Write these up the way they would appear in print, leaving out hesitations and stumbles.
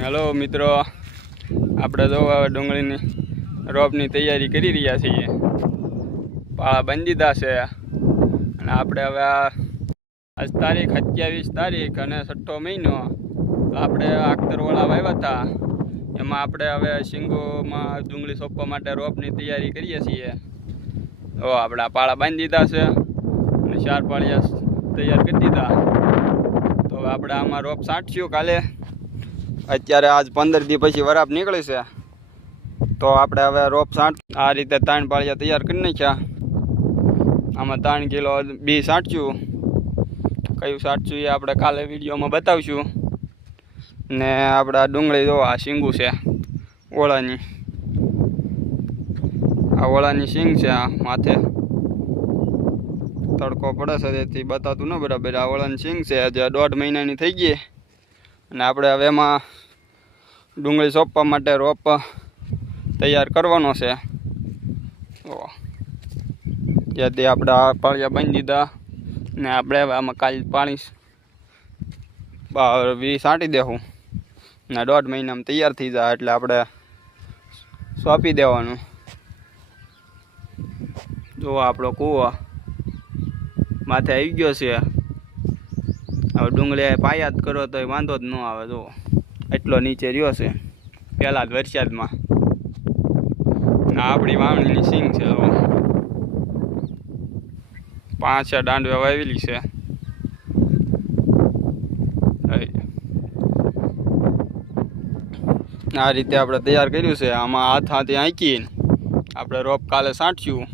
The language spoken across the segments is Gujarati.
હેલો મિત્રો, આપણે જો હવે ડુંગળીની રોપની તૈયારી કરી રહ્યા છીએ. પાળા બાંધી દીધા છે અને આપણે હવે આજ તારીખ 27 તારીખ અને 6ઠો મહિનો. આપણે આખતરવાળા વાવ્યા હતા, એમાં આપણે હવે શીંગોમાં ડુંગળી સોંપવા માટે રોપની તૈયારી કરીએ છીએ. તો આપણે આ પાળા બાંધી દીધા છે અને 4 પાળિયા તૈયાર કરી દીધા. તો હવે આપણે આમાં રોપ છાંટશું કાલે. અત્યારે આજ 15 દી પછી વરાપ નીકળી છે, તો આપણે હવે રોપ છાંટ આ રીતે 3 પાળિયા તૈયાર કરી નાખ્યા. આમાં 3 કિલો બી છાંટશું. કયું છાંટશું એ આપણે કાલે વિડીયોમાં બતાવશું. ને આપણે ડુંગળી જો આ શીંગું છે ઓળાની, આ ઓળાની શીંગ છે. આ માથે તડકો પડે છે તેથી બતાતું ન બરાબર. આ ઓળાની શીંગ છે જે 1.5 મહિનાની થઈ ગઈ. અને આપણે હવે એમાં ડુંગળી સોંપવા માટે રોપ તૈયાર કરવાનો છે. જેથી આપણે આ પાળિયા બાંધી દીધા ને આપણે હવે આમાં કાલે પાણી વી છાંટી દેવું ને 1.5 મહિનામાં તૈયાર થઈ જાય એટલે આપણે સોંપી દેવાનું. જો આપણો કૂવો માથે આવી ગયો છે. હવે ડુંગળી પાયા જ કરો તો વાંધો જ ન આવે. જો એટલો નીચે રહ્યો છે પહેલાં જ વરસાદમાં. ને આપણી વાવણીની સિંગ છે, 5 દાંડવા વાવેલી છે. આ રીતે આપણે તૈયાર કર્યું છે. આમાં હાથથી આંકીને આપણે રોપ કાલે છાંટશું,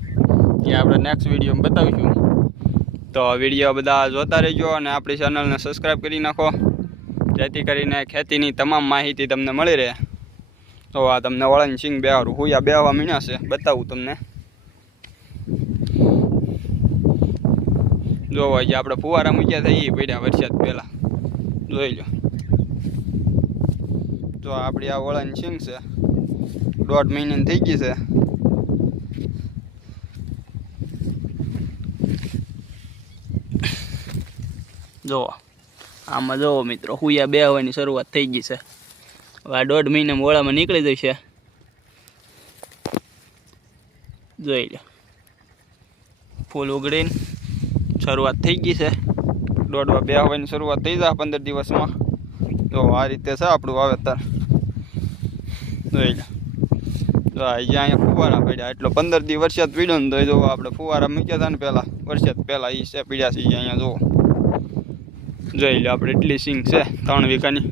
એ આપણે નેક્સ્ટ વિડીયોમાં બતાવીશું. તો વિડીયો બધા જોતા રહેજો અને આપણી ચેનલને સબસ્ક્રાઈબ કરી નાખો, જેથી કરીને ખેતીની તમામ માહિતી તમને મળી રહે. તો આ તમને ઓળાની સિંગ બેહારું હુયા બેહવા મીણ્યા છે, બતાવું તમને. જોવો જે આપણે ફુવારા મૂક્યા થઈ પડ્યા વરસાદ પહેલાં, જોઈ લો. તો આપણી આ ઓળાની સિંગ છે, 1.5 મહિનાની થઈ ગઈ છે. જુઓ આમાં જુઓ મિત્રો, હુયા બેહવાની શરૂઆત થઈ ગઈ છે. હવે આ 1.5 મહિનામાં ઓળામાં નીકળી જશે. જોઈ લો, ફૂલ ઉગડીને શરૂઆત થઈ ગઈ છે. દોડવા બેહવાની શરૂઆત થઈ જાય 15 દિવસમાં. તો આ રીતે છે આપણું વાવેતર. જોઈ લો, તો અહીંયા ફુવારા પડ્યા એટલો 15 દી વરસાદ પીડ્યો ને તો જો આપણે ફુવારા મૂક્યા હતા ને પહેલાં વરસાદ પહેલાં એ છે પીડ્યા છે. અહીંયા જુઓ, જોઈ લો આપણે એટલી સિંગ છે 3 વીઘાની.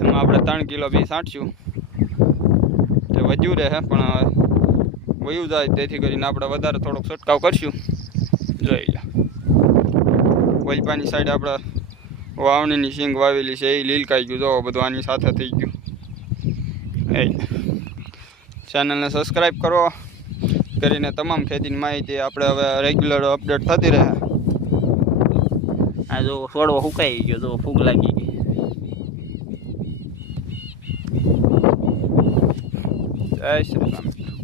એમાં આપણે 3 કિલો બી છાંટશું. તે વધ્યું રહે પણ વયું જાય, તેથી કરીને આપણે વધારે થોડોક છંટકાવ કરશું. જોઈ લો, વલપાની સાઈડ આપણે વાવણીની સિંગ વાવેલી છે, એ લીલકાઈ ગયું. જો બધું આની સાથે થઈ ગયું. એ ચેનલને સબસ્ક્રાઈબ કરો, કરીને તમામ ખેતીની માહિતી આપણે હવે રેગ્યુલર અપડેટ થતી રહે. આ જો છોડવો સુકાઈ ગયો, જો ફૂગ લાગી ગઈ. જય શ્રી રામ.